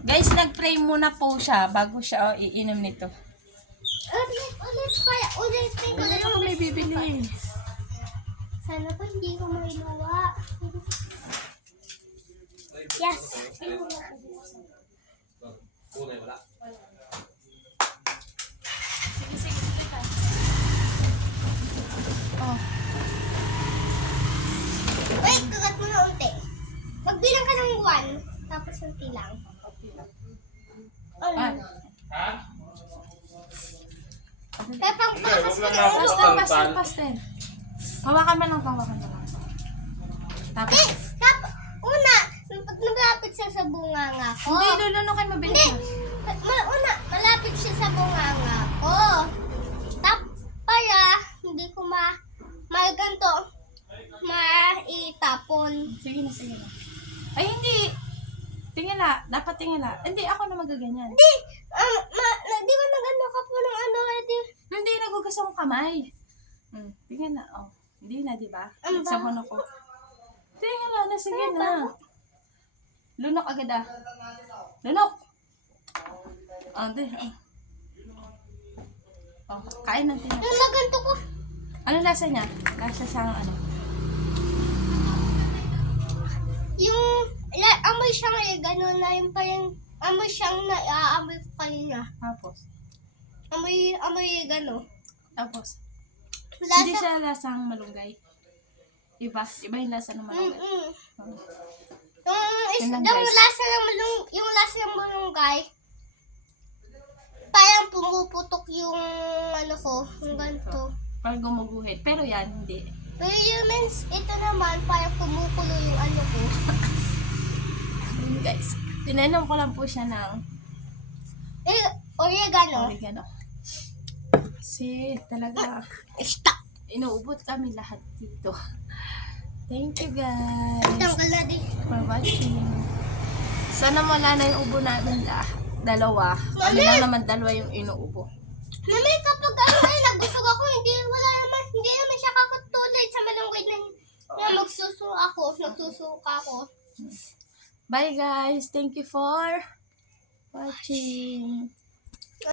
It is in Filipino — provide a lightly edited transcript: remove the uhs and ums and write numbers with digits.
Guys, nag-pray muna po siya bago siya iinom nito. Ulit. Hindi ako may bibili. Sana po hindi ko mailuwa. Yes. Oh. Wait, kagat mo na unti. Magbilang ka ng 1, tapos unti lang. Ah. Kaya pang pakas mo na Pastel. Hawakan mo lang. Tapos, una, pag malapit siya sa bunganga ko. hindi, lulunukin mo Hindi. bilis. Malapit siya sa bunganga ko. Para, hindi ko ganito, maitapon. Sige na. Ay, hindi. Tingala. Dapat tingala. Hindi, ako na magaganyan. Di, di ba nag-ano ka po ng ano, Hindi, nagugas akong kamay. Tingnan na. Oh. Hindi na, di ba? Ano ba? Sabon ako. Tingnan na. Sige na. Lunok agad ah. Lunok! Oh, di. Oh, kain ng tingnan. Yung maganto ko. Ano lasa niya? Lasa siyang ano? Yung, amoy siyang gano'n na yung parang, amoy siyang amoy ko kanina. Tapos? Amoy gano'n. Tapos? Lasa. Hindi siya lasang malunggay. Iba yung lasa ng malunggay. Oh. Yun lang, guys. Yung lasa ng malunggay, parang pumuputok yung ano ko, yung ganito. Parang gumuguhit. Pero yan, hindi. Pero yung means, ito naman, parang kumukulo yung ano ko. Guys, tinanong ko lang po siya ng Oregano. oregano. Kasi talaga, Stop! inuubot kami lahat dito. Thank you guys Tanggal na din. for watching. Sana wala na yung ubo namin dalawa. Ano Mami! lang naman dalawa yung inuubo. Mami, kapag nagusog ako, hindi naman siya kakatulad sa malunggay na nagsusuka ako. Bye guys. Thank you for watching.